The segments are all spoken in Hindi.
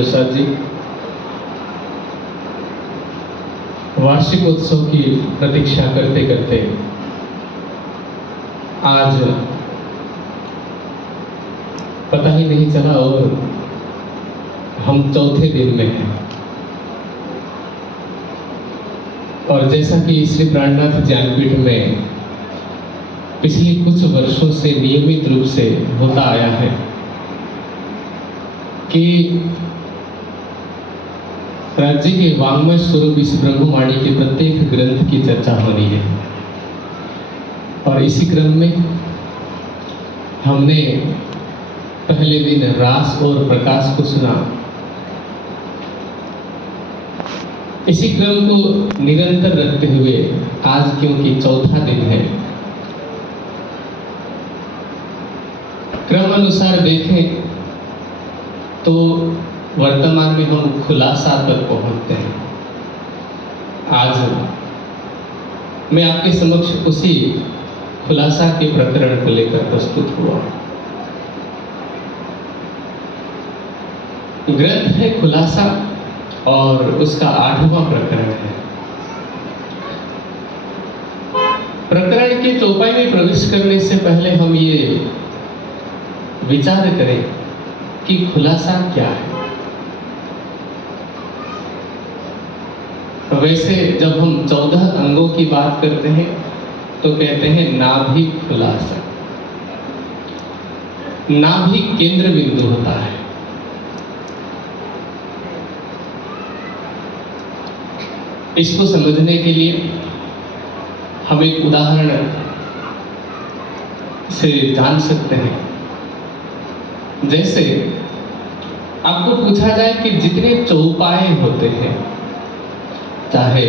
प्रसाद जी, वार्षिक उत्सव की प्रतीक्षा करते करते आज पता ही नहीं चला और हम चौथे दिन में हैं। और जैसा कि श्री प्राणनाथ ज्ञानपीठ में पिछले कुछ वर्षों से नियमित रूप से होता आया है कि राज्य के वाङ्मय स्वरूप इस ब्रह्मवाणी के प्रत्येक ग्रंथ की चर्चा हो रही है। और इसी क्रम में हमने पहले दिन रास और प्रकाश को सुना। इसी क्रम को निरंतर रखते हुए आज क्योंकि चौथा दिन है, क्रम अनुसार देखें तो वर्तमान में हम खुलासा तक पहुंचते हैं। आज मैं आपके समक्ष उसी खुलासा के प्रकरण को लेकर प्रस्तुत हुआ। ग्रंथ है खुलासा और उसका 8वां प्रकरण है। प्रकरण के चौपाई में प्रवेश करने से पहले हम ये विचार करें कि खुलासा क्या है। वैसे जब हम 14 अंगों की बात करते हैं तो कहते हैं नाभि खुलासा। नाभि केंद्र बिंदु होता है। इसको समझने के लिए हम एक उदाहरण से जान सकते हैं। जैसे आपको पूछा जाए कि जितने चौपाए होते हैं, चाहे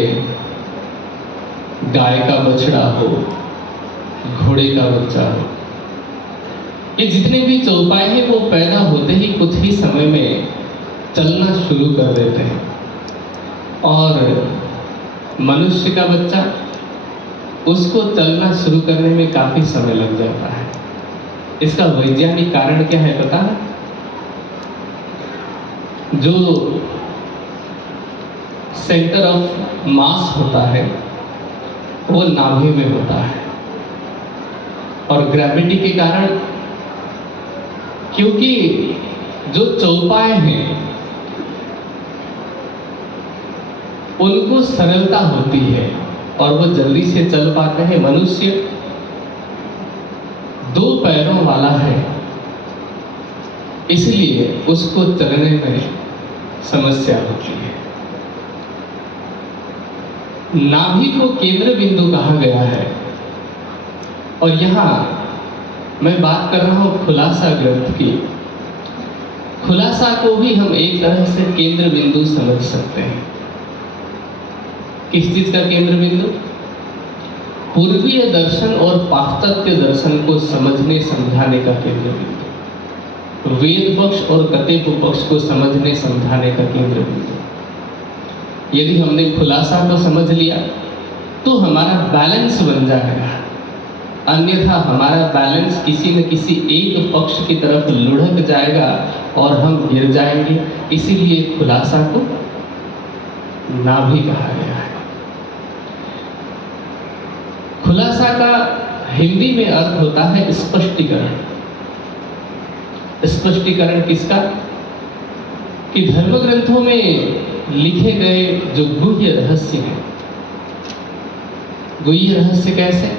गाय का बछड़ा हो, घोड़े का बच्चा हो, ये जितने भी चौपाए हैं वो पैदा होते ही कुछ ही समय में चलना शुरू कर देते हैं। और मनुष्य का बच्चा, उसको चलना शुरू करने में काफी समय लग जाता है। इसका वैज्ञानिक कारण क्या है पता है? जो सेंटर ऑफ मास होता है वो नाभि में होता है। और ग्रेविटी के कारण, क्योंकि जो चौपाए हैं उनको सरलता होती है और वो जल्दी से चल पाते हैं। मनुष्य 2 पैरों वाला है, इसलिए उसको चलने में समस्या होती है। नाभि को केंद्र बिंदु कहा गया है। और यहाँ मैं बात कर रहा हूं खुलासा ग्रंथ की। खुलासा को भी हम एक तरह से केंद्र बिंदु समझ सकते हैं। किस चीज का केंद्र बिंदु? पूर्वीय दर्शन और पाश्चात्य दर्शन को समझने समझाने का केंद्र बिंदु, वेद पक्ष और कतेप पक्ष को समझने समझाने का केंद्र बिंदु। यदि हमने खुलासा को समझ लिया तो हमारा बैलेंस बन जाएगा, अन्यथा हमारा बैलेंस किसी न किसी एक पक्ष की तरफ लुढ़क जाएगा और हम गिर जाएंगे। इसीलिए खुलासा को नाभि कहा गया है। खुलासा का हिंदी में अर्थ होता है स्पष्टीकरण। स्पष्टीकरण किसका? कि धर्म ग्रंथों में लिखे गए जो गुह्य रहस्य हैं। गुह्य रहस्य कैसे?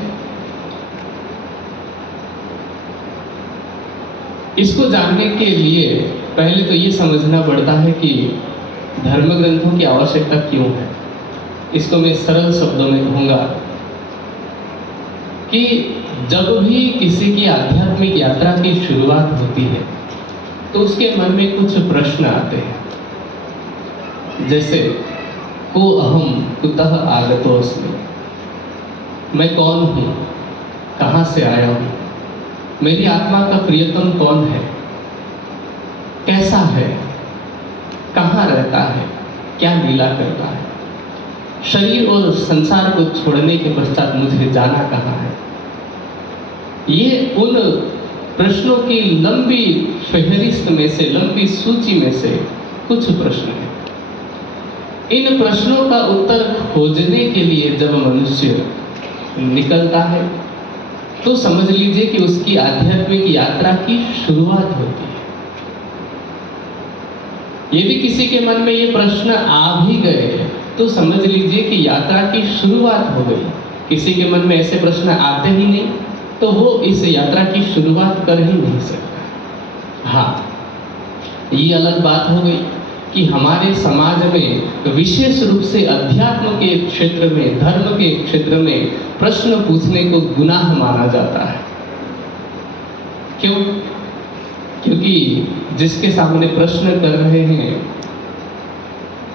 इसको जानने के लिए पहले तो ये समझना पड़ता है कि धर्म ग्रंथों की आवश्यकता क्यों है। इसको मैं सरल शब्दों में कहूंगा कि जब भी किसी की आध्यात्मिक यात्रा की शुरुआत होती है तो उसके मन में कुछ प्रश्न आते हैं। जैसे को अहम कुतः आगतोऽस्मि, मैं कौन हूँ, कहाँ से आया हूँ, मेरी आत्मा का प्रियतम कौन है, कैसा है, कहाँ रहता है, क्या लीला करता है, शरीर और संसार को छोड़ने के पश्चात मुझे जाना कहाँ है। ये उन प्रश्नों की लंबी फहरिस्त में से, लंबी सूची में से कुछ प्रश्न हैं। इन प्रश्नों का उत्तर खोजने के लिए जब मनुष्य निकलता है तो समझ लीजिए कि उसकी आध्यात्मिक यात्रा की शुरुआत होती है। यदि किसी के मन में ये प्रश्न आ भी गए तो समझ लीजिए कि यात्रा की शुरुआत हो गई। किसी के मन में ऐसे प्रश्न आते ही नहीं तो वो इस यात्रा की शुरुआत कर ही नहीं सकता। हाँ, ये अलग बात हो गई कि हमारे समाज में विशेष रूप से अध्यात्म के क्षेत्र में, धर्म के क्षेत्र में प्रश्न पूछने को गुनाह माना जाता है। क्यों? क्योंकि जिसके सामने प्रश्न कर रहे हैं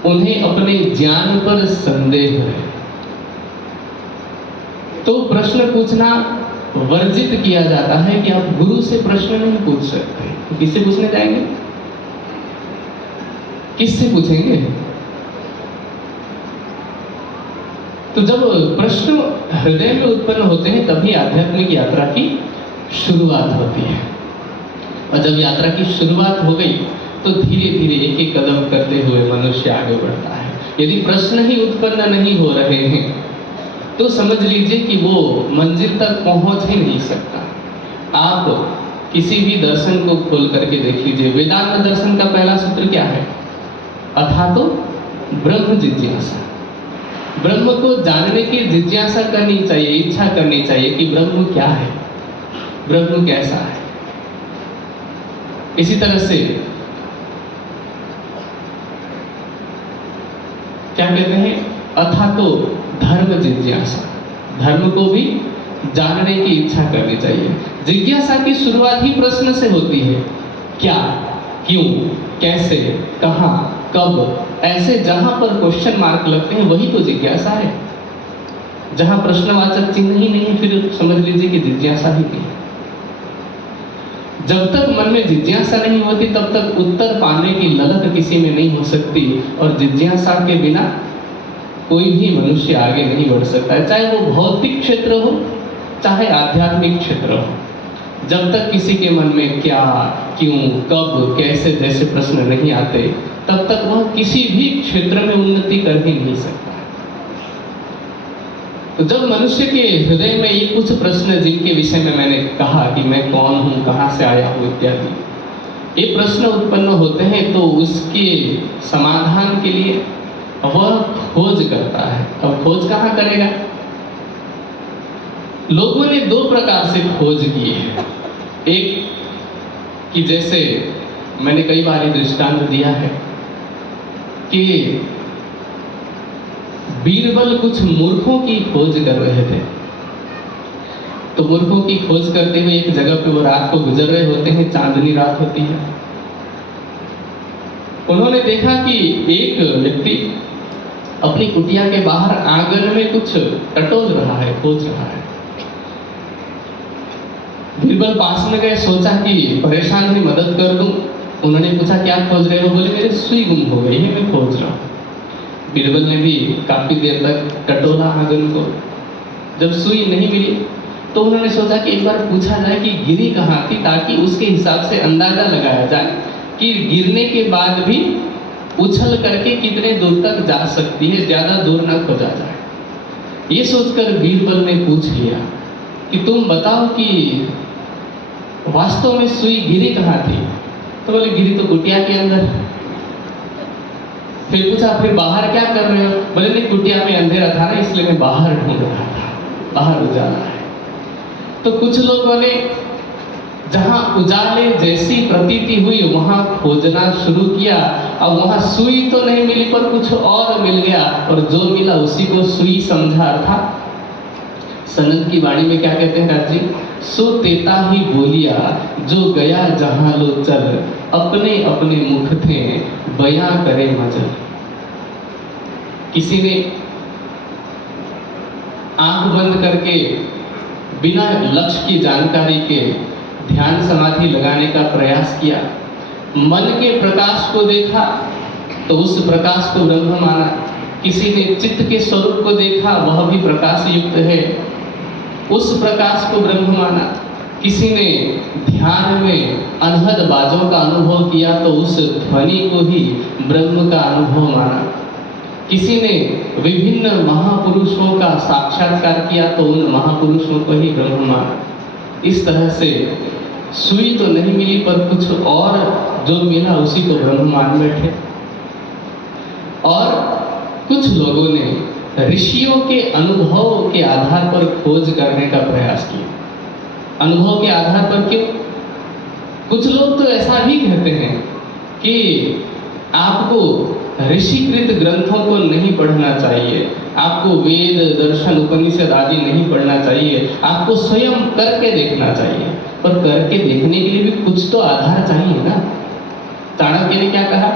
उन्हें अपने ज्ञान पर संदेह है, तो प्रश्न पूछना वर्जित किया जाता है कि आप गुरु से प्रश्न नहीं पूछ सकते। तो किससे पूछने जाएंगे? किससे पूछेंगे? तो जब प्रश्न हृदय में उत्पन्न होते हैं तभी आध्यात्मिक यात्रा की शुरुआत होती है। और जब यात्रा की शुरुआत हो गई तो धीरे धीरे एक एक कदम करते हुए मनुष्य आगे बढ़ता है। यदि प्रश्न ही उत्पन्न नहीं हो रहे हैं तो समझ लीजिए कि वो मंजिल तक पहुंच ही नहीं सकता। आप किसी भी दर्शन को खोल करके देख लीजिए। वेदांत दर्शन का पहला सूत्र क्या है? अथातो ब्रह्म जिज्ञासा। ब्रह्म को जानने की जिज्ञासा करनी चाहिए, इच्छा करनी चाहिए कि ब्रह्म क्या है, ब्रह्म कैसा है। इसी तरह से क्या कहते हैं? अथातो धर्म जिज्ञासा। धर्म को भी जानने की इच्छा करनी चाहिए। जिज्ञासा की शुरुआत ही प्रश्न से होती है। क्या, क्यों, कैसे, कहां, कब, ऐसे जहां पर क्वेश्चन मार्क लगते हैं वही तो जिज्ञासा है। जहां प्रश्नवाचक चिन्ह ही नहीं फिर समझ लीजिए कि जिज्ञासा ही नहीं। जब तक मन में जिज्ञासा नहीं होती तब तक उत्तर पाने की ललक किसी में नहीं हो सकती। और जिज्ञासा के बिना कोई भी मनुष्य आगे नहीं बढ़ सकता है, चाहे वो भौतिक क्षेत्र हो चाहे आध्यात्मिक क्षेत्र हो। जब तक किसी के मन में क्या, क्यों, कब, कैसे जैसे प्रश्न नहीं आते तब तक वह किसी भी क्षेत्र में उन्नति कर ही नहीं सकता। तो जब मनुष्य के हृदय में ये कुछ प्रश्न जिनके विषय में मैंने कहा कि मैं कौन हूँ, कहाँ से आया हूँ इत्यादि, ये प्रश्न उत्पन्न होते हैं तो उसके समाधान के लिए वह खोज करता है। अब खोज कहाँ करेगा? लोगों ने दो प्रकार से खोज की है। एक कि जैसे मैंने कई बार ये दृष्टांत दिया है कि बीरबल कुछ मूर्खों की खोज कर रहे थे। तो मूर्खों की खोज करते हुए एक जगह पे वो रात को गुजर रहे होते हैं, चांदनी रात होती है। उन्होंने देखा कि एक व्यक्ति अपनी कुटिया के बाहर आंगन में कुछ टटोल रहा है, खोज रहा है। बीरबल पास में गए, सोचा कि परेशान हुई, मदद कर दूं। उन्होंने पूछा क्या खोज रहे हो? बोले मेरे सुई गुम हो गई है, मैं खोज रहा हूँ। बीरबल ने भी काफी देर तक टटोला आंगन को। जब सुई नहीं मिली तो उन्होंने सोचा कि एक बार पूछा जाए कि गिरी कहाँ थी, ताकि उसके हिसाब से अंदाजा लगाया जाए कि गिरने के बाद भी उछल करके कितने दूर तक जा सकती है, ज्यादा दूर न खोजा जाए। ये सोचकर बीरबल ने पूछ लिया कि तुम बताओ कि वास्तव में सुई गिरी कहाँ थी? तो बोले गिरी तो कुटिया के अंदर। फिर पूछा फिर बाहर क्या कर रहे हो? बोले नहीं, कुटिया में अंधेरा था ना, इसलिए मैं बाहर ढूंढ रहा था, बाहर उजाला है। तो कुछ लोगों ने जहां उजाले जैसी प्रतीति हुई वहां खोजना शुरू किया। अब वहां सुई तो नहीं मिली पर कुछ और मिल गया, और जो मिला उसी को सुई समझा था। सनद की वाणी में क्या कहते हैं राज जी? सो तेता ही बोलिया जो गया जहां लो चल, अपने अपने मुख थे बयां करे मजल। किसी ने आंख बंद करके बिना लक्ष्य की जानकारी के ध्यान समाधि लगाने का प्रयास किया, मन के प्रकाश को देखा तो उस प्रकाश को ब्रह्म माना। किसी ने चित्त के स्वरूप को देखा, वह भी प्रकाश युक्त है, उस प्रकाश को ब्रह्म माना। किसी ने ध्यान में अनहद बाजों का अनुभव किया तो उस ध्वनि को ही ब्रह्म का अनुभव माना। किसी ने विभिन्न महापुरुषों का साक्षात्कार किया तो उन महापुरुषों को ही ब्रह्म माना। इस तरह से सुई तो नहीं मिली पर कुछ और जो मिला उसी को ब्रह्म मान बैठे। और कुछ लोगों ने ऋषियों के अनुभव के आधार पर खोज करने का प्रयास किया। अनुभव के आधार पर क्यों? कुछ लोग तो ऐसा भी कहते हैं कि आपको ऋषिकृत ग्रंथों को नहीं पढ़ना चाहिए, आपको वेद दर्शन उपनिषद आदि नहीं पढ़ना चाहिए, आपको स्वयं करके देखना चाहिए। पर करके देखने के लिए भी कुछ तो आधार चाहिए ना। चाणक्य ने क्या कहा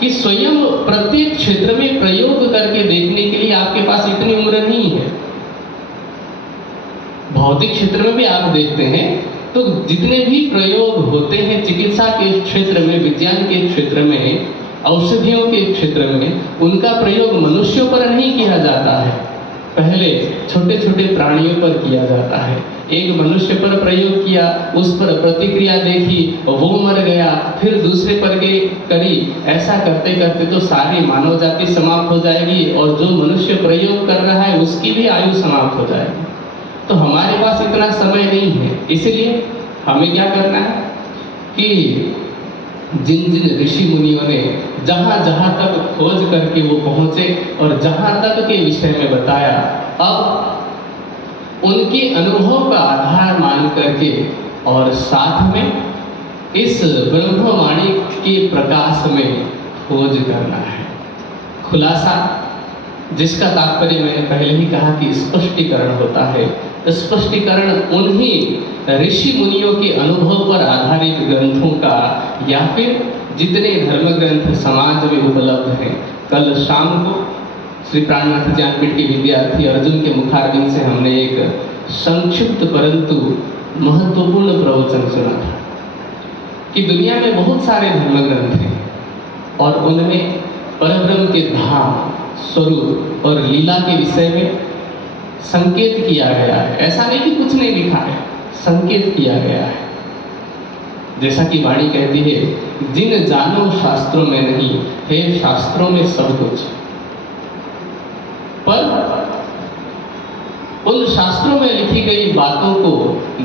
कि स्वयं प्रत्येक क्षेत्र में प्रयोग करके देखने के लिए आपके पास इतनी उम्र नहीं है। भौतिक क्षेत्र में भी आप देखते हैं तो जितने भी प्रयोग होते हैं चिकित्सा के क्षेत्र में, विज्ञान के क्षेत्र में, औषधियों के क्षेत्र में, उनका प्रयोग मनुष्यों पर नहीं किया जाता है। पहले छोटे छोटे प्राणियों पर किया जाता है। एक मनुष्य पर प्रयोग किया, उस पर प्रतिक्रिया देखी, वो मर गया, फिर दूसरे पर करी। ऐसा करते करते तो सारी मानव जाति समाप्त हो जाएगी और जो मनुष्य प्रयोग कर रहा है उसकी भी आयु समाप्त हो जाएगी। तो हमारे पास इतना समय नहीं है। इसलिए हमें क्या करना है कि जिन जिन ऋषि मुनियों ने जहाँ जहाँ तक खोज करके वो पहुँचे और जहाँ तक के विषय में बताया, अब उनके अनुभव का आधार मान करके और साथ में इस ब्रह्मवाणी के प्रकाश में खोज करना है। खुलासा, जिसका तात्पर्य मैंने पहले ही कहा कि स्पष्टीकरण होता है। स्पष्टीकरण उन्हीं ऋषि मुनियों के अनुभव पर आधारित ग्रंथों का या फिर जितने धर्म ग्रंथ समाज में उपलब्ध हैं। कल शाम को श्री प्राणनाथ ज्ञानपीठ के विद्यार्थी अर्जुन के मुखारबिंद से हमने एक संक्षिप्त परंतु महत्वपूर्ण प्रवचन सुना था कि दुनिया में बहुत सारे धर्म ग्रंथ हैं और उनमें परब्रह्म के धाम, स्वरूप और लीला के विषय में संकेत किया गया है। ऐसा नहीं कि कुछ नहीं लिखा है, संकेत किया गया है। जैसा कि वाणी कहती है, जिन जानो शास्त्रों में नहीं है शास्त्रों में सब कुछ। पर उन शास्त्रों में लिखी गई बातों को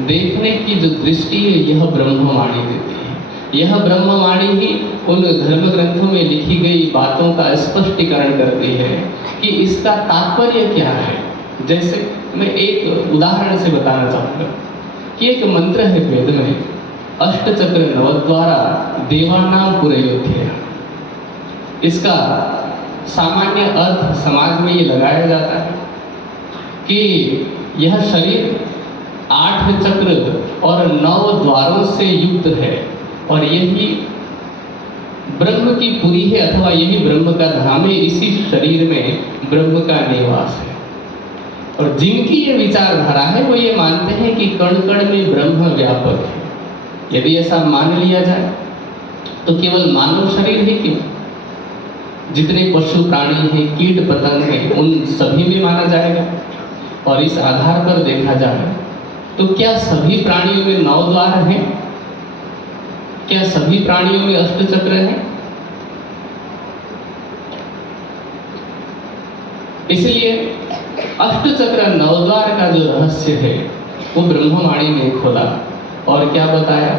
देखने की जो दृष्टि है यह ब्रह्मवाणी देती है। यह ब्रह्मवाणी ही उन धर्म ग्रंथों में लिखी गई बातों का स्पष्टीकरण करती है कि इसका तात्पर्य क्या है। जैसे मैं एक उदाहरण से बताना चाहूँगा कि एक मंत्र है वेद में, अष्टचक्र नवद्वारा देवानाम पुरयोध्य। इसका सामान्य अर्थ समाज में ये लगाया जाता है कि यह शरीर 8 चक्र और 9 द्वारों से युक्त है और यही ब्रह्म की पुरी है अथवा यही ब्रह्म का धाम है। इसी शरीर में ब्रह्म का निवास है। और जिनकी ये विचारधारा है वो ये मानते हैं कि कण कण में ब्रह्म व्यापक है। यदि ऐसा मान लिया जाए तो केवल मानव शरीर ही क्यों, जितने पशु प्राणी हैं, कीट पतंग हैं, उन सभी में माना जाएगा। और इस आधार पर देखा जाए तो क्या सभी प्राणियों में 9 द्वार हैं? क्या सभी प्राणियों में अष्टचक्र हैं? इसलिए अष्टचक्र 9 द्वार का जो रहस्य है वो ब्रह्मवाणी ने खोला और क्या बताया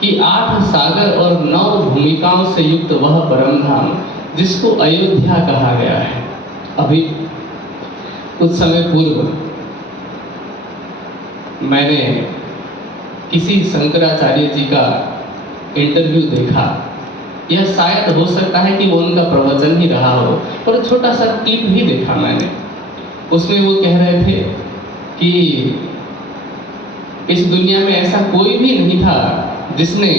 कि 8 सागर और 9 भूमिकाओं से युक्त वह परम धाम जिसको अयोध्या कहा गया है। अभी कुछ समय पूर्व मैंने किसी शंकराचार्य जी का इंटरव्यू देखा। यह शायद हो सकता है कि वो उनका प्रवचन ही रहा हो, पर छोटा सा क्लिप ही देखा मैंने। उसमें वो कह रहे थे कि इस दुनिया में ऐसा कोई भी नहीं था जिसने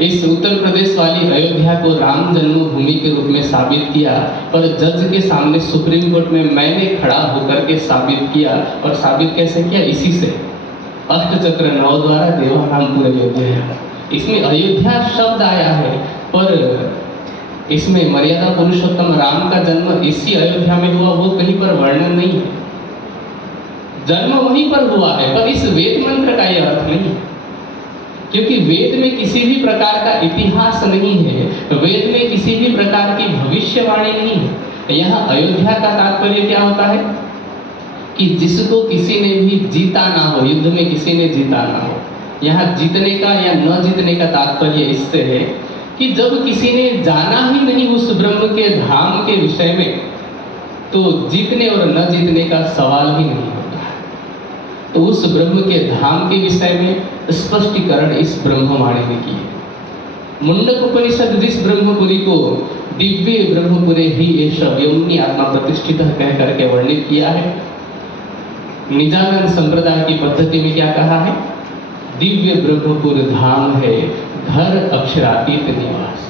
इस उत्तर प्रदेश वाली अयोध्या को राम जन्मभूमि के रूप में साबित किया, पर जज के सामने सुप्रीम कोर्ट में मैंने खड़ा होकर के साबित किया। और साबित कैसे किया? इसी से, अष्टचक्र 9 द्वारा देवानाम अयोध्या। इसमें अयोध्या शब्द आया है पर इसमें मर्यादा पुरुषोत्तम राम का जन्म इसी अयोध्या में हुआ वो कहीं पर वर्णन नहीं है। जन्म वहीं पर हुआ है, पर इस वेद मंत्र का यह अर्थ नहीं है, क्योंकि वेद में किसी भी प्रकार का इतिहास नहीं है, वेद में किसी भी प्रकार की भविष्यवाणी नहीं है। यहाँ अयोध्या का तात्पर्य क्या होता है कि जिसको किसी ने भी जीता ना हो, युद्ध में किसी ने जीता ना हो। यहाँ जीतने का या न जीतने का तात्पर्य इससे है कि जब किसी ने जाना ही नहीं उस ब्रह्म के धाम के विषय में, तो जीतने और न जीतने का सवाल ही नहीं होता है। तो उस ब्रह्म के धाम के विषय में स्पष्टीकरण इस ब्रह्मवाणी ने की है। मुंडक उपनिषद जिस ब्रह्मपुरी को दिव्य ब्रह्मपुरे ही एष व्योमनी आत्मा प्रतिष्ठित कह करके वर्णित किया है, निजानंद संप्रदाय की पद्धति में क्या कहा है? दिव्य ब्रह्मपुर धाम है, घर अक्षरातीत निवास।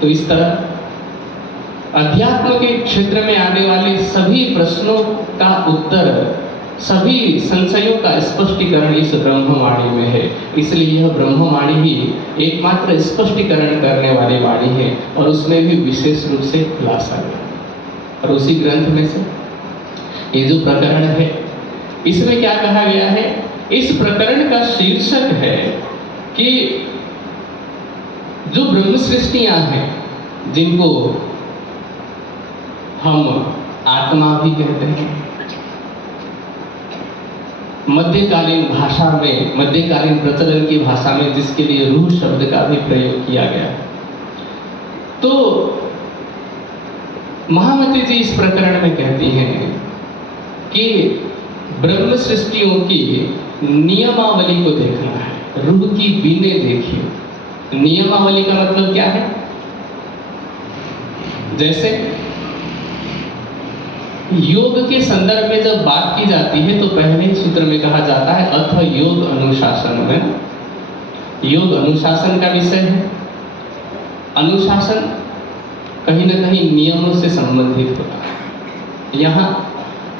तो इस तरह अध्यात्म के क्षेत्र में आने वाले सभी प्रश्नों का उत्तर, सभी संशयों का स्पष्टीकरण इस ब्रह्मवाणी में है। इसलिए यह ब्रह्मवाणी ही एकमात्र स्पष्टीकरण करने वाली वाणी है, और उसमें भी विशेष रूप से खुलासा है। और उसी ग्रंथ में से ये जो प्रकरण है, इसमें क्या कहा गया है? इस प्रकरण का शीर्षक है कि जो ब्रह्म सृष्टियां हैं, जिनको हम आत्मा भी कहते हैं, मध्यकालीन भाषा में, मध्यकालीन प्रचलन की भाषा में जिसके लिए रूह शब्द का भी प्रयोग किया गया। तो महामती जी इस प्रकरण में कहती हैं कि ब्रह्म सृष्टियों की नियमावली को देखना है, रूह की बीने देखिए। नियमावली का मतलब क्या है? जैसे योग के संदर्भ में जब बात की जाती है तो पहले ही सूत्र में कहा जाता है अथ योग अनुशासन में। योग अनुशासन का विषय है। अनुशासन कहीं ना कहीं नियमों से संबंधित होता है। यहाँ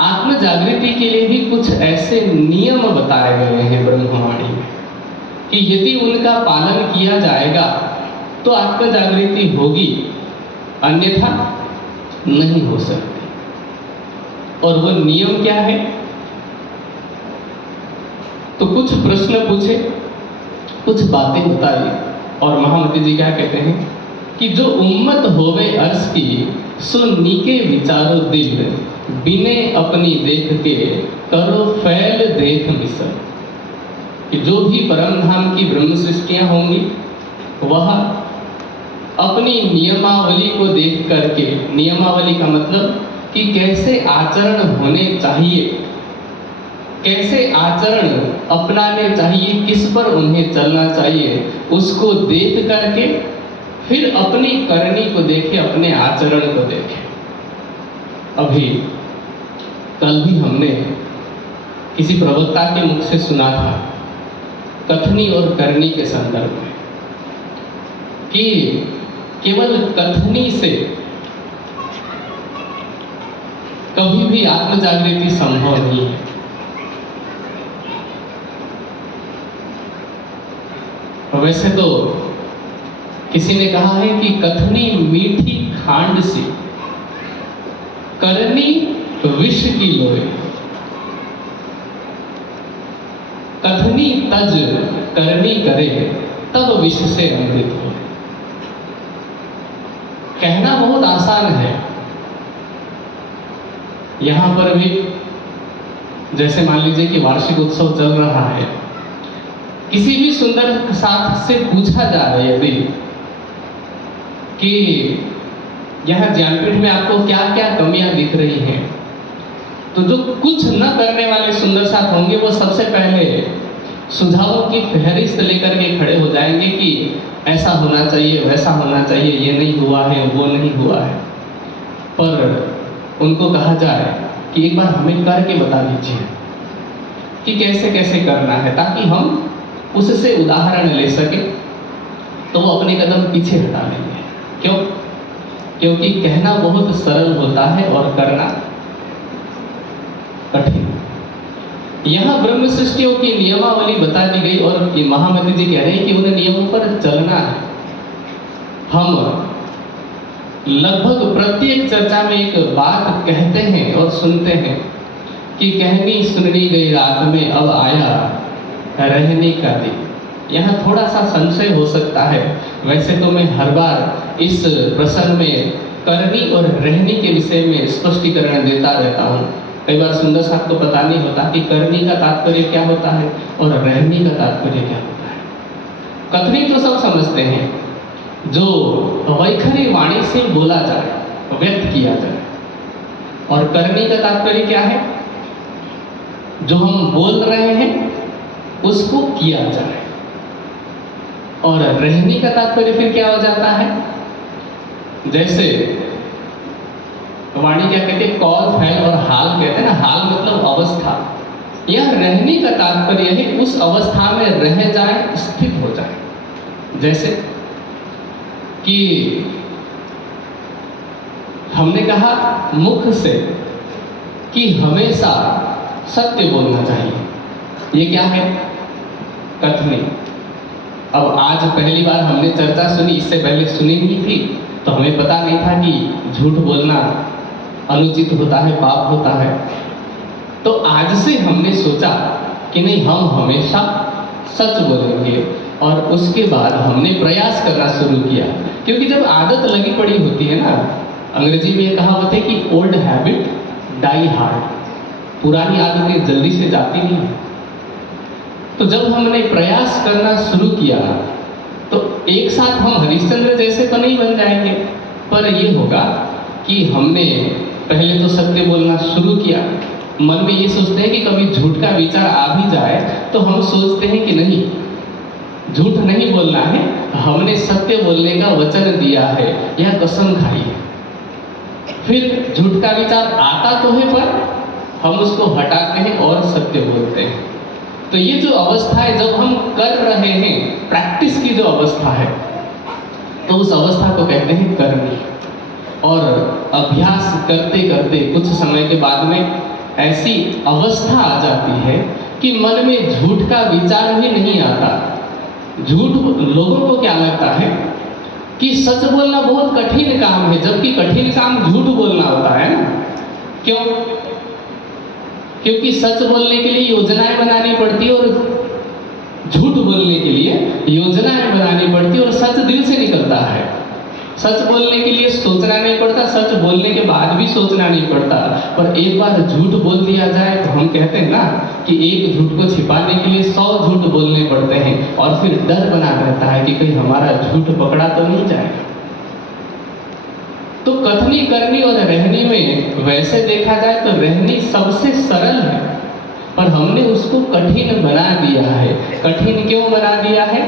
आत्म जागृति के लिए भी कुछ ऐसे नियम बताए गए हैं ब्रह्मवाणी में कि यदि उनका पालन किया जाएगा तो आत्म जागृति होगी, अन्यथा नहीं हो सकती। और वो नियम क्या है? तो कुछ प्रश्न पूछे, कुछ बातें बताई, और महामती जी क्या कहते हैं कि जो उम्मत होवे अर्श की सुनीके विचारो दिल, बिने अपनी देख के करो फैल देख मिसल। कि जो भी परम धाम की ब्रह्म सृष्टियां होंगी वह अपनी नियमावली को देख करके, नियमावली का मतलब कि कैसे आचरण होने चाहिए, कैसे आचरण अपनाने चाहिए, किस पर उन्हें चलना चाहिए, उसको देख करके फिर अपनी करनी को देखे, अपने आचरण को देखे। अभी कल भी हमने किसी प्रवक्ता के मुख से सुना था कथनी और करनी के संदर्भ में कि केवल कथनी से कभी भी आत्म जागृति संभव नहीं है। वैसे तो किसी ने कहा है कि कथनी मीठी खांड सी, करनी विष की लोए। कथनी तज करनी करे तब विष से अमृत हो। कहना बहुत आसान है। यहां पर भी जैसे मान लीजिए कि वार्षिक उत्सव चल रहा है, किसी भी सुंदर साथ से पूछा जा रहा है यदि कि यहाँ ज्ञानपीठ में आपको क्या क्या कमियां दिख रही हैं, तो जो कुछ न करने वाले सुंदर साथ होंगे वो सबसे पहले सुझावों की फहरिस्त लेकर के खड़े हो जाएंगे कि ऐसा होना चाहिए, वैसा होना चाहिए, ये नहीं हुआ है, वो नहीं हुआ है। पर उनको कहा जाए कि एक बार हमें करके बता दीजिए कि कैसे कैसे करना है, ताकि हम उससे उदाहरण ले सके, तो वो अपने कदम पीछे हटा लेंगे। क्यों? क्योंकि कहना बहुत सरल होता है और करना कठिन। यहाँ ब्रह्म सृष्टियों की नियमावली बता दी गई और ये महामती जी कह रहे हैं कि उन नियमों पर चलना है। हम लगभग प्रत्येक चर्चा में एक बात कहते हैं और सुनते हैं कि कहनी सुननी गई रात में अब आया रहने का दिन। यहाँ थोड़ा सा संशय हो सकता है। वैसे तो मैं हर बार इस प्रसंग में करनी और रहनी के विषय में स्पष्टीकरण देता रहता हूँ। कई बार सुंदर साहब को पता नहीं होता कि करनी का तात्पर्य क्या होता है और रहनी का तात्पर्य क्या होता है। कथनी तो सब समझते हैं, जो वैखरी वाणी से बोला जाए, व्यक्त किया जाए। और करनी का तात्पर्य क्या है? जो हम बोल रहे हैं उसको किया जाए। और रहनी का तात्पर्य फिर क्या हो जाता है? जैसे वाणी क्या कहते हैं, कौल, फैल और हाल कहते हैं ना। हाल मतलब अवस्था। यह रहने का तात्पर्य है उस अवस्था में रह जाए, स्थित हो जाए। जैसे कि हमने कहा मुख से कि हमेशा सत्य बोलना चाहिए। ये क्या है? कथनी। अब आज पहली बार हमने चर्चा सुनी, इससे पहले सुनी नहीं थी, तो हमें पता नहीं था कि झूठ बोलना अनुचित होता है, पाप होता है। तो आज से हमने सोचा कि नहीं, हम हमेशा सच बोलेंगे। और उसके बाद हमने प्रयास करना शुरू किया, क्योंकि जब आदत लगी पड़ी होती है ना, अंग्रेजी में ये कहावत है कि ओल्ड हैबिट डाई हार्ड। पुरानी आदतें जल्दी से जाती नहीं है। तो जब हमने प्रयास करना शुरू किया तो एक साथ हम हरिश्चंद्र जैसे तो नहीं बन जाएंगे, पर ये होगा कि हमने पहले तो सत्य बोलना शुरू किया। मन में ये सोचते हैं कि कभी झूठ का विचार आ भी जाए तो हम सोचते हैं कि नहीं, झूठ नहीं बोलना है, हमने सत्य बोलने का वचन दिया है या कसम खाई है। फिर झूठ का विचार आता तो है, पर हम उसको हटाते हैं और सत्य बोलते हैं। तो ये जो अवस्था है, जब हम कर रहे हैं, प्रैक्टिस की जो अवस्था है, तो उस अवस्था को कहते हैं करनी। और अभ्यास करते करते कुछ समय के बाद में ऐसी अवस्था आ जाती है कि मन में झूठ का विचार भी नहीं आता। झूठ, लोगों को क्या लगता है कि सच बोलना बहुत कठिन काम है, जबकि कठिन काम झूठ बोलना होता है ना। क्यों? क्योंकि सच बोलने के लिए योजनाएं बनानी पड़ती है और झूठ बोलने के लिए योजनाएं बनानी पड़ती है, और सच दिल से निकलता है। सच बोलने के लिए सोचना नहीं पड़ता, सच बोलने के बाद भी सोचना नहीं पड़ता। पर एक बार झूठ बोल दिया जाए तो हम कहते हैं ना कि एक झूठ को छिपाने के लिए 100 झूठ बोलने पड़ते हैं, और फिर डर बना रहता है कि कहीं हमारा झूठ पकड़ा तो नहीं जाएगा। तो कथनी, करनी और रहनी में वैसे देखा जाए तो रहनी सबसे सरल है, पर हमने उसको कठिन बना दिया है। कठिन क्यों बना दिया है?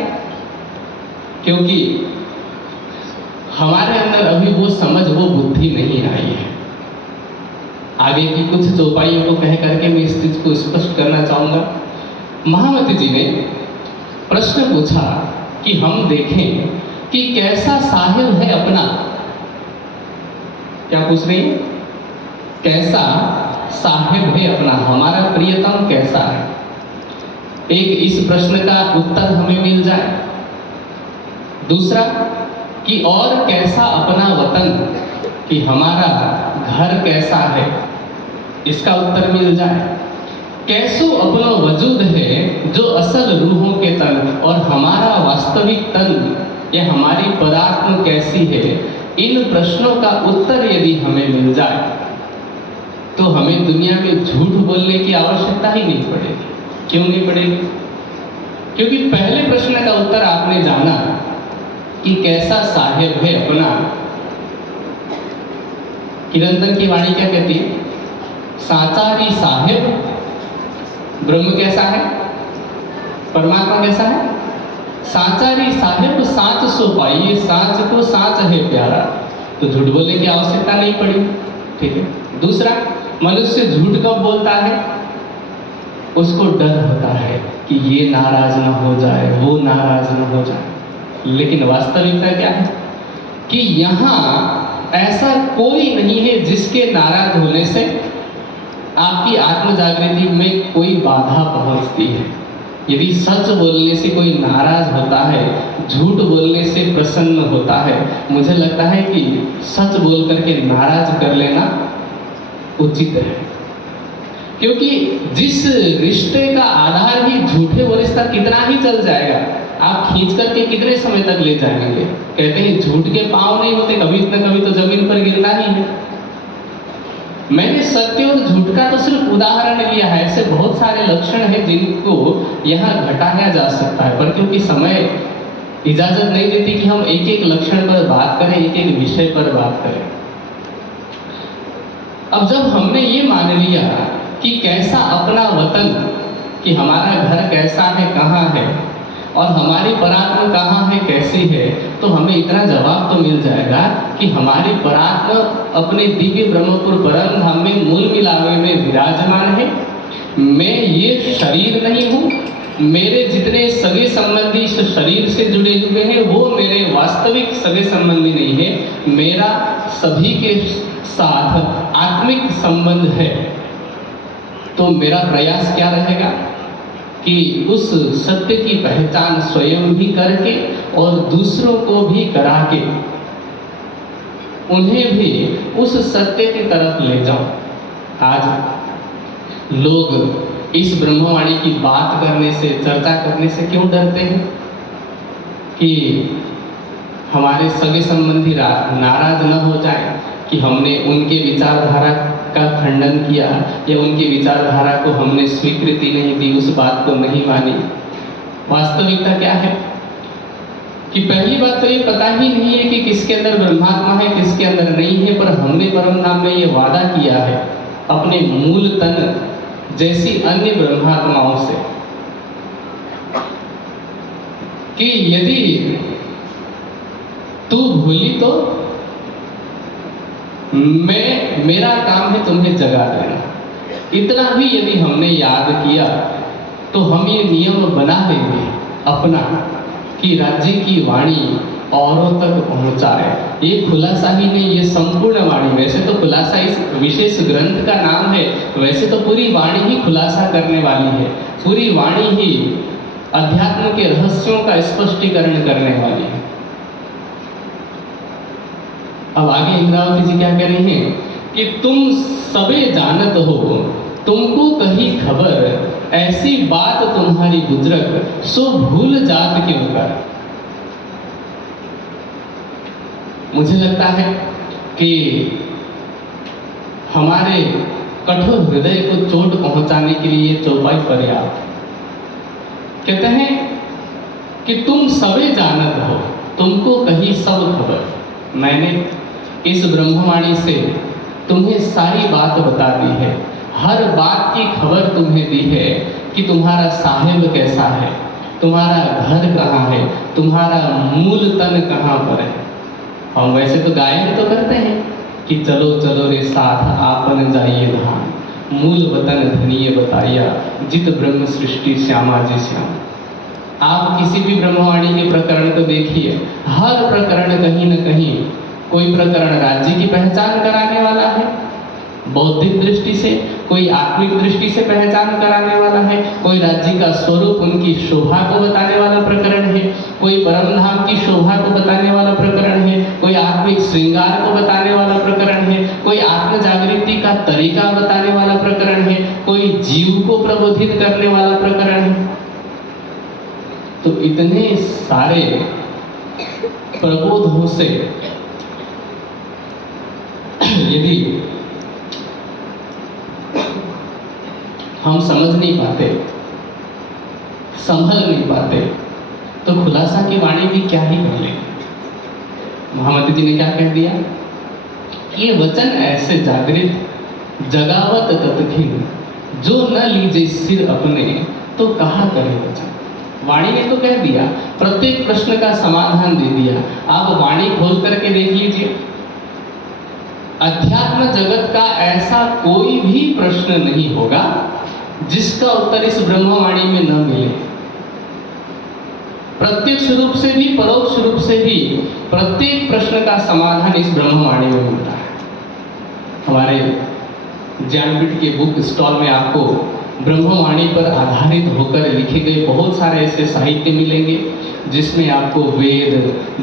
क्योंकि हमारे अंदर अभी वो समझ, वो बुद्धि नहीं आई है। आगे की कुछ चौपाइयों को कह करके मैं इस चीज को स्पष्ट करना चाहूंगा। महामती जी ने प्रश्न पूछा कि हम देखें कि कैसा साहिब है अपना। क्या पूछ रही है? कैसा साहिब है अपना, हमारा प्रियतम कैसा है। एक, इस प्रश्न का उत्तर हमें मिल जाए। दूसरा कि और कैसा अपना वतन, कि हमारा घर कैसा है, इसका उत्तर मिल जाए। कैसो अपनो वजूद है जो असल रूहों के तन, और हमारा वास्तविक तन या हमारी परात्म कैसी है, इन प्रश्नों का उत्तर यदि हमें मिल जाए तो हमें दुनिया में झूठ बोलने की आवश्यकता ही नहीं पड़ेगी। क्यों नहीं पड़ेगी? क्योंकि पहले प्रश्न का उत्तर आपने जाना कि कैसा साहिब है अपना। किरंतन की वाणी क्या कहती है? साचारी साहिब, ब्रह्म कैसा है, परमात्मा कैसा है? साचारी साहिब साच सो पाइए, साच को साच है प्यारा। तो झूठ बोलने की आवश्यकता नहीं पड़ी। ठीक है। दूसरा, मनुष्य झूठ कब बोलता है? उसको डर होता है कि ये नाराज ना हो जाए, वो नाराज ना हो जाए। लेकिन वास्तविकता क्या है कि यहाँ ऐसा कोई नहीं है जिसके नाराज होने से आपकी आत्म जागृति में कोई बाधा पहुंचती है। यदि सच बोलने से कोई नाराज होता है, झूठ बोलने से प्रसन्न होता है, मुझे लगता है कि सच बोल करके नाराज कर लेना उचित है। क्योंकि जिस रिश्ते का आधार ही झूठे, वो रिश्ता कितना ही चल जाएगा, आप खींच करके कितने समय तक ले जाएंगे। कहते हैं झूठ के पांव नहीं होते, कभी न कभी तो जमीन पर गिरना ही है। मैंने सत्य और झूठ का तो सिर्फ उदाहरण लिया है, ऐसे बहुत सारे लक्षण हैं जिनको यहाँ घटाया जा सकता है, पर क्योंकि समय इजाजत नहीं देती कि हम एक एक लक्षण पर बात करें, एक एक विषय पर बात करें। अब जब हमने ये मान लिया कि कैसा अपना वतन, कि हमारा घर कैसा है, कहाँ है, और हमारी परात्मा कहाँ है, कैसी है, तो हमें इतना जवाब तो मिल जाएगा कि हमारी परात्मा अपने दिव्य ब्रह्मपुर परम धाम में मूल मिलावे में विराजमान है। मैं ये शरीर नहीं हूँ, मेरे जितने सगे संबंधी इस शरीर से जुड़े हुए हैं वो मेरे वास्तविक सगे संबंधी नहीं है, मेरा सभी के साथ आत्मिक संबंध है। तो मेरा प्रयास क्या रहेगा कि उस सत्य की पहचान स्वयं भी करके और दूसरों को भी करा के उन्हें भी उस सत्य की तरफ ले जाऊं। आज लोग इस ब्रह्मवाणी की बात करने से, चर्चा करने से क्यों डरते हैं कि हमारे सगे संबंधी नाराज न हो जाए कि हमने उनके विचारधारा का खंडन किया या उनकी विचारधारा को हमने स्वीकृति नहीं दी, उस बात को नहीं मानी। वास्तविकता क्या है कि पहली बात तो ये पता ही नहीं है कि किसके अंदर ब्रह्मात्मा है, किसके अंदर नहीं है, पर हमने परम धाम में ये वादा किया है अपने मूल तन जैसी अन्य ब्रह्मात्माओं से कि यदि तू भूली तो मेरा काम है तुम्हें जगा देना। इतना भी यदि हमने याद किया तो हम ये नियम बना लेंगे अपना कि राज्य की वाणी औरों तक पहुंचाए। ये खुलासा ही नहीं, ये संपूर्ण वाणी। वैसे तो खुलासा इस विशेष ग्रंथ का नाम है, वैसे तो पूरी वाणी ही खुलासा करने वाली है, पूरी वाणी ही अध्यात्म के रहस्यों का स्पष्टीकरण करने वाली है। अब आगे इंद्रावती जी क्या कह रही हैं कि तुम सबे जानत हो, तुमको कही खबर, ऐसी बात तुम्हारी बुजुर्ग, सो भूल जात क्यों कर। मुझे लगता है कि हमारे कठोर हृदय को चोट पहुंचाने के लिए चौपाई पर्याप्त। कहते हैं कि तुम सबे जानत हो, तुमको कही सब खबर। मैंने इस ब्रह्मवाणी से तुम्हें सारी बात बता दी है, हर बात की खबर तुम्हें दी है कि तुम्हारा साहिब कैसा है, तुम्हारा घर कहाँ है, तुम्हारा मूल तन कहाँ पर है। हम वैसे तो गायन तो करते हैं कि चलो चलो रे साथ आपन जाइए धाम, मूल वतन धनिये बताइया, जित ब्रह्म सृष्टि श्यामा जी श्याम। आप किसी भी ब्रह्मवाणी के प्रकरण को देखिए, हर प्रकरण कहीं न कहीं कोई प्रकरण राज्य की पहचान कराने वाला है बौद्धिक दृष्टि से, कोई आत्मिक दृष्टि से पहचान कराने वाला है, कोई राज्य का स्वरूप, उनकी शोभा को बताने वाला प्रकरण है, कोई परम धाम की शोभा को बताने वाला प्रकरण है, कोई आत्मिक श्रृंगार को बताने वाला प्रकरण है, कोई आत्म जागृति का तरीका बताने वाला प्रकरण है, कोई जीव को प्रबोधित करने वाला प्रकरण है। तो इतने सारे प्रबोधों से यदि हम समझ नहीं पाते, संभल नहीं पाते, तो खुलासा की वाणी भी क्या ही कर लेंगे। महामती जी ने क्या कह दिया, ये वचन ऐसे जागृत जगावत तत्खिल, जो न लीजे सिर अपने, तो कहा करे वचन। वाणी ने तो कह दिया, प्रत्येक प्रश्न का समाधान दे दिया। आप वाणी खोल करके देख लीजिए, अध्यात्म जगत का ऐसा कोई भी प्रश्न नहीं होगा जिसका उत्तर इस ब्रह्मवाणी में न मिले। प्रत्यक्ष रूप से भी परोक्ष रूप से भी प्रत्येक प्रश्न का समाधान इस ब्रह्मवाणी में मिलता है। हमारे ज्ञानपीठ के बुक स्टॉल में आपको ब्रह्मवाणी पर आधारित होकर लिखे गए बहुत सारे ऐसे साहित्य मिलेंगे जिसमें आपको वेद,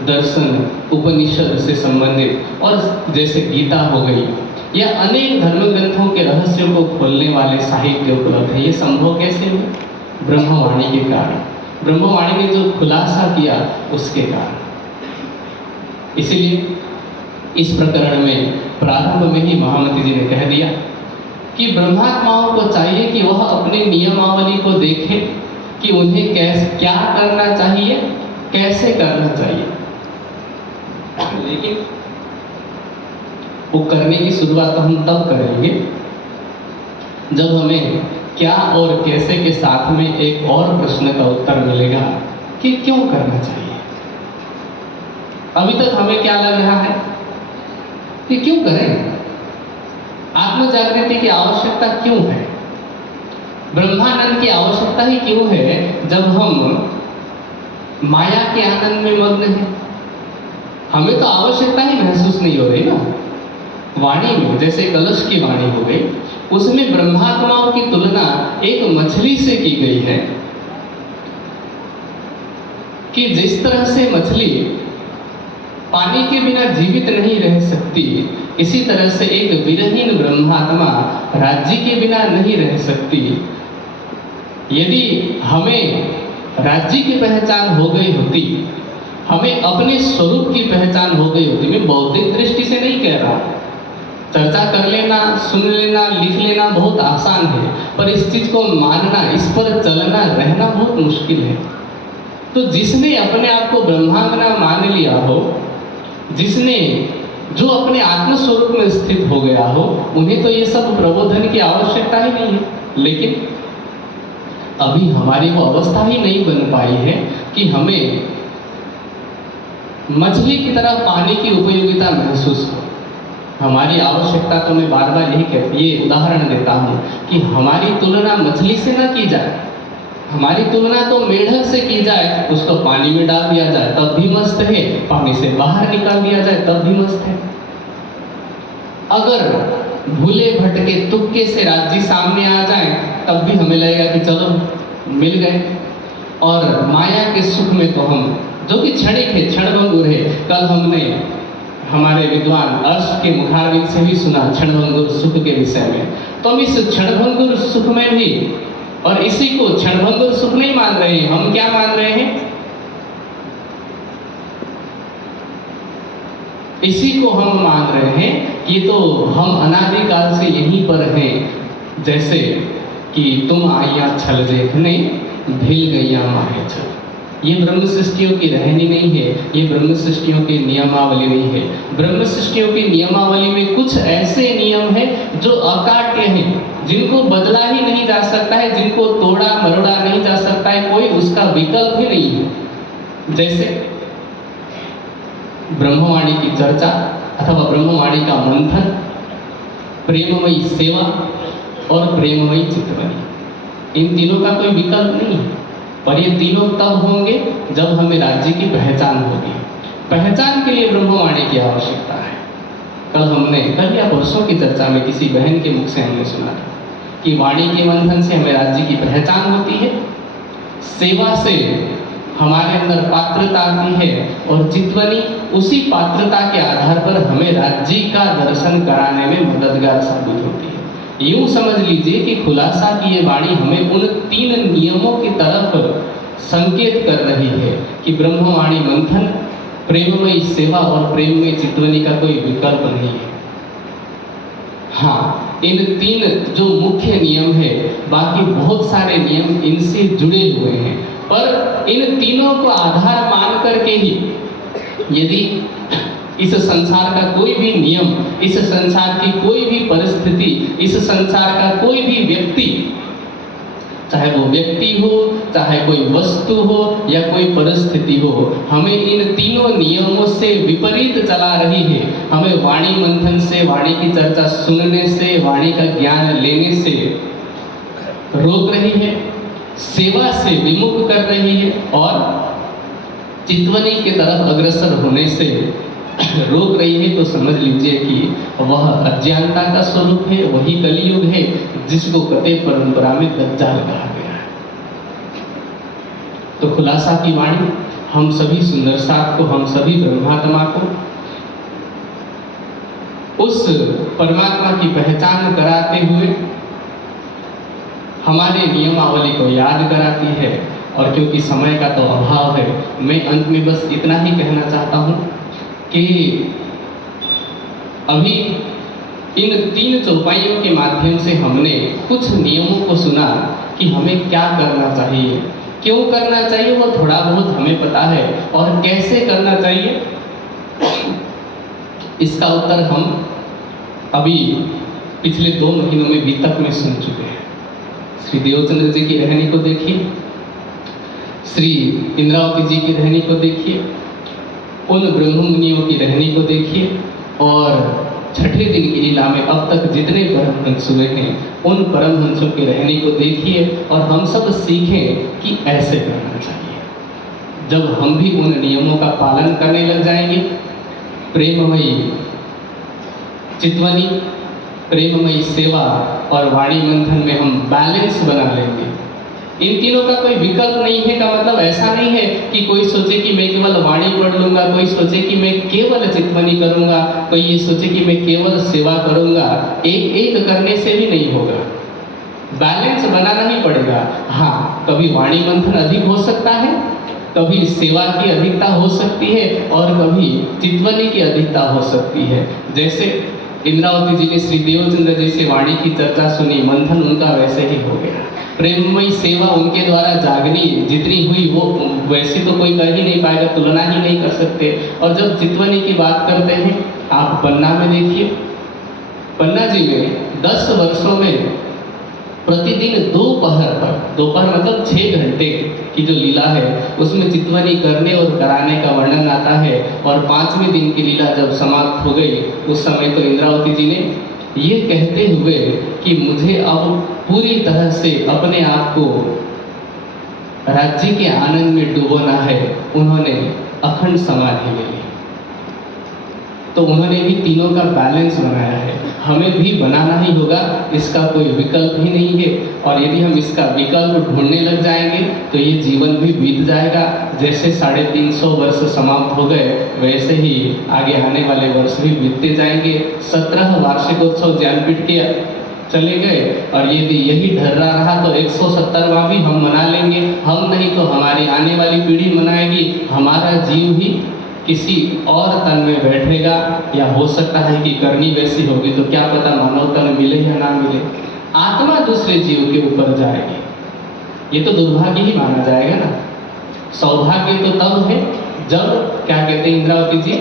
दर्शन, उपनिषद से संबंधित, और जैसे गीता हो गई, या अनेक धर्म ग्रंथों के रहस्यों को खोलने वाले साहित्य उपलब्ध है। ये संभव कैसे हुआ? ब्रह्मवाणी के कारण, ब्रह्मवाणी ने जो खुलासा किया उसके कारण। इसीलिए इस प्रकरण में प्रारंभ में ही महामती जी ने कह दिया कि ब्रह्मात्माओं को चाहिए कि वह अपने नियमावली को देखें कि उन्हें क्या करना चाहिए, कैसे करना चाहिए। लेकिन वो करने की शुरुआत हम तब करेंगे जब हमें क्या और कैसे के साथ में एक और प्रश्न का उत्तर मिलेगा कि क्यों करना चाहिए। अभी तक हमें क्या लग रहा है कि क्यों करें, आत्म जागृति की आवश्यकता क्यों है, ब्रह्मानंद की आवश्यकता ही क्यों है जब हम माया के आनंद में मग्न हैं। हमें तो आवश्यकता ही महसूस नहीं हो रही ना। वाणी में जैसे कलश की वाणी हो गई, उसमें ब्रह्मात्माओं की तुलना एक मछली से की गई है कि जिस तरह से मछली पानी के बिना जीवित नहीं रह सकती, इसी तरह से एक विरहीन ब्रह्मात्मा राज्य के बिना नहीं रह सकती। यदि हमें राज्य की पहचान हो गई होती, हमें अपने स्वरूप की पहचान हो गई होती, मैं बौद्धिक दृष्टि से नहीं कह रहा, चर्चा कर लेना, सुन लेना, लिख लेना बहुत आसान है, पर इस चीज को मानना, इस पर चलना, रहना बहुत मुश्किल है। तो जिसने अपने आप को ब्रह्मांगना मान लिया हो, जिसने जो अपने आत्म स्वरूप में स्थित हो गया हो, उन्हें तो ये सब प्रबोधन की आवश्यकता ही नहीं है। लेकिन अभी हमारी वो अवस्था ही नहीं बन पाई है कि हमें मछली की तरह पानी की उपयोगिता महसूस हो। हमारी आवश्यकता तो मैं बार बार ये उदाहरण देता हूँ कि हमारी तुलना मछली से ना की जाए, हमारी तुलना तो मेढक से की जाए, उसको पानी में डाल दिया जाए तब भी मस्त है, पानी से बाहर निकाल दिया जाए तब भी मस्त है। अगर भूले भटके तुक्के से राज्य सामने आ जाए तब भी हमें लगेगा कि चलो मिल गए। और माया के सुख में तो हम, जो कि क्षणिक है, क्षणभंगुर है, कल हमने हमारे विद्वान अर्श के मुखारविंद से भी सुना क्षणभंगुर सुख के विषय में। तो हम इस क्षणभंगुर सुख में भी, और इसी को क्षणभंगुर सुख नहीं मान रहे हैं, हम क्या मान रहे हैं, इसी को हम मान रहे हैं कि तो हम अनादिकाल से यहीं पर हैं। जैसे कि तुम आइया छल देखने, भिल गईया माहे छल। ये ब्रह्म सृष्टियों की रहनी नहीं है, ये ब्रह्म सृष्टियों की नियमावली नहीं है। ब्रह्म सृष्टियों की नियमावली में कुछ ऐसे नियम हैं जो अकाट्य हैं, जिनको बदला ही नहीं जा सकता है, जिनको तोड़ा मरोड़ा नहीं जा सकता है, कोई उसका विकल्प ही नहीं है। जैसे ब्रह्मवाणी की चर्चा अथवा ब्रह्मवाणी का मंथन, प्रेममयी सेवा और प्रेममयी चित्तवनी, इन तीनों का कोई विकल्प नहीं है। पर ये तीनों तब होंगे जब हमें राज्य की पहचान होगी। पहचान के लिए ब्रह्मवाणी की आवश्यकता है। कल या परसों की चर्चा में किसी बहन के मुख से हमने सुना था कि वाणी के मंथन से हमें राज्य की पहचान होती है, सेवा से हमारे अंदर पात्रता आती है, और चित्तवनी उसी पात्रता के आधार पर हमें राज्य का दर्शन कराने में मददगार साबित होती है। यूं समझ लीजिए कि खुलासा की ये वाणी हमें उन तीन नियमों की तरफ संकेत कर रही है कि ब्रह्मवाणी मंथन, प्रेममयी सेवा और प्रेममयी चित्तवनी का कोई विकल्प नहीं है। हाँ, इन तीन जो मुख्य नियम है, बाकी बहुत सारे नियम इनसे जुड़े हुए हैं, पर इन तीनों को आधार मान करके ही यदि इस संसार का कोई भी नियम, इस संसार की कोई भी परिस्थिति, इस संसार का कोई भी व्यक्ति, चाहे वो व्यक्ति हो, चाहे कोई वस्तु हो या कोई परिस्थिति हो, हमें इन तीनों नियमों से विपरीत चला रही है, हमें वाणी मंथन से, वाणी की चर्चा सुनने से, वाणी का ज्ञान लेने से रोक रही है, सेवा से विमुख कर रही है, और चित्तवनी की तरफ अग्रसर होने से रोक रही है, तो समझ लीजिए कि वह अज्ञानता का स्वरूप है, वही कलियुग है जिसको कते परंपरा में दज्जाल कहा गया है। तो खुलासा की वाणी हम सभी सुंदर साथ को, हम सभी ब्रह्मात्मा को उस परमात्मा की पहचान कराते हुए हमारे नियमावली को याद कराती है। और क्योंकि समय का तो अभाव है, मैं अंत में बस इतना ही कहना चाहता हूँ कि अभी इन 3 चौपाइयों के माध्यम से हमने कुछ नियमों को सुना कि हमें क्या करना चाहिए, क्यों करना चाहिए वो थोड़ा बहुत हमें पता है, और कैसे करना चाहिए इसका उत्तर हम अभी पिछले 2 महीनों में बीतक में सुन चुके हैं। श्री देवचंद्र जी की रहनी को देखिए, श्री इंद्रावती जी की रहनी को देखिए, उन ब्रह्म मुनियों की रहनी को देखिए, और छठे दिन की लीला में अब तक जितने परमहंस हुए हैं उन परमहंसों की रहनी को देखिए, और हम सब सीखें कि ऐसे करना चाहिए। जब हम भी उन नियमों का पालन करने लग जाएंगे, प्रेममयी चितवनी, प्रेममयी सेवा और वाणी मंथन में हम बैलेंस बना लेंगे। इन तीनों का कोई विकल्प नहीं है का मतलब ऐसा नहीं है कि कोई सोचे कि मैं केवल वाणी पढ़ लूंगा, कोई सोचे कि मैं केवल चितवनी करूंगा, कोई ये सोचे कि मैं केवल सेवा करूंगा। एक एक करने से भी नहीं होगा, बैलेंस बनाना ही पड़ेगा। हाँ, कभी वाणी मंथन अधिक हो सकता है, कभी सेवा की अधिकता हो सकती है, और कभी चितवनी की अधिकता हो सकती है। जैसे इंद्रावती जी ने श्री देवचंद्र जी से वाणी की चर्चा सुनी, मंथन उनका वैसे ही हो गया। प्रेममयी सेवा उनके द्वारा जागनी जितनी हुई वो वैसे तो कोई कर ही नहीं पाएगा, तुलना ही नहीं कर सकते। और जब चितवनी की बात करते हैं, आप पन्ना में देखिए, पन्ना जी में 10 वर्षों में प्रतिदिन दोपहर पर, दोपहर मतलब 6 घंटे की जो लीला है उसमें चितवनी करने और कराने का वर्णन आता है। और 5वें दिन की लीला जब समाप्त हो गई उस समय तो इंद्रावती जी ने ये कहते हुए कि मुझे अब पूरी तरह से अपने आप को राज्य के आनंद में डुबोना है, उन्होंने अखंड समाधि ले ली। तो उन्होंने भी तीनों का बैलेंस बनाया है, हमें भी बनाना ही होगा, इसका कोई विकल्प ही नहीं है। और यदि हम इसका विकल्प ढूंढने लग जाएंगे तो ये जीवन भी बीत जाएगा। जैसे 350 वर्ष समाप्त हो गए वैसे ही आगे आने वाले वर्ष भी बीतते जाएंगे। 17 वार्षिकोत्सव ज्ञानपीठ के चले गए, और यदि यही ढर्रा रहा तो 170वां भी हम मना लेंगे। हम नहीं तो हमारी आने वाली पीढ़ी मनाएगी, हमारा जीव ही किसी और तन में बैठेगा, या हो सकता है कि करनी वैसी होगी तो क्या पता मानव तन मिले या ना मिले, आत्मा दूसरे जीव के ऊपर जाएगी। ये तो दुर्भाग्य ही माना जाएगा ना। सौभाग्य तो तब है जब, क्या कहते हैं इंद्रावती जी,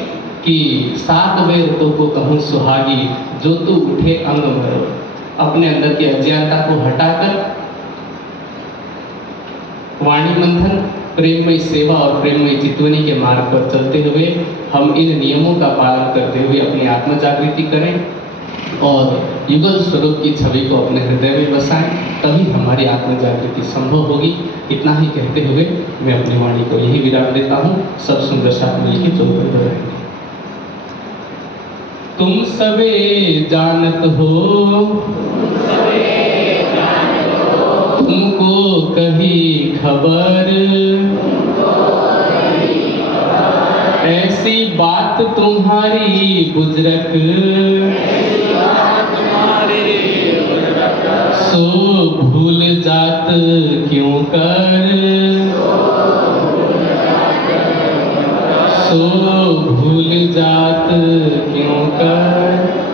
कि 7 बेर तो को कहूँ सुहागी, जो तू उठे अंग भरो। अपने अंदर की अज्ञानता को हटाकर वाणी मंथन, प्रेममयी सेवा और प्रेममयी चितवनी के मार्ग पर चलते हुए हम इन नियमों का पालन करते हुए अपनी आत्म जागृति करें और युगल स्वरूप की छवि को अपने हृदय में बसाएं, तभी हमारी आत्म जागृति संभव होगी। इतना ही कहते हुए मैं अपनी वाणी को यही विराम देता हूँ। सब सुंदर साथ मिलकर चौपट रहेंगे। तुम सबे जानत हो, तुमको कही खबर, ऐसी बात तुम्हारी बुजरक, सो भूल जात क्यों कर,